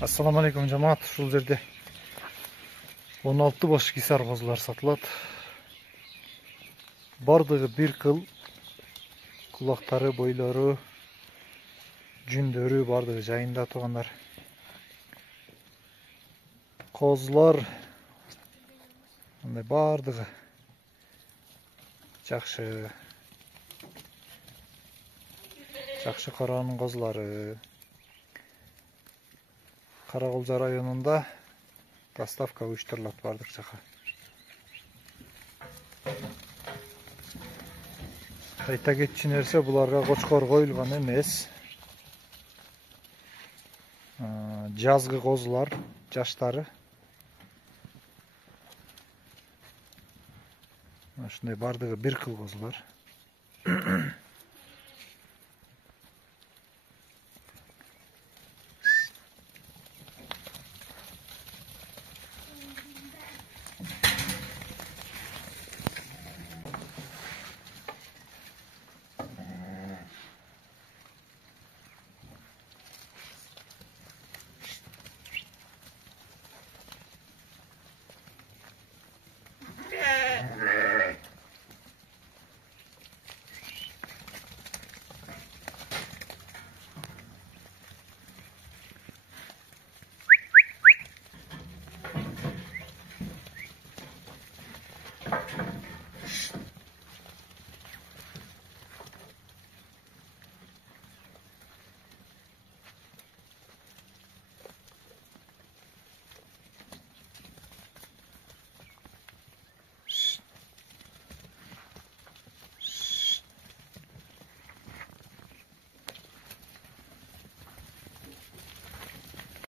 Assalamu alaikum жамаат. Ушул жерде 16 баш кисар козулар сатылат. Бардыгы бир кыл. Кулактары, бойлору, жүндөрү бардыгы жайында тугандар. Козулар мындай бардыгы жакшы. Жакшы караанын козулары. Караколжо районунда доставка уюштурулат бардык жака. Айта кетчү нерсе, буларга кочкор коюлган эмес. Жазгы козулар, жаштары. Ушундай бардыгы бир кыл козулар.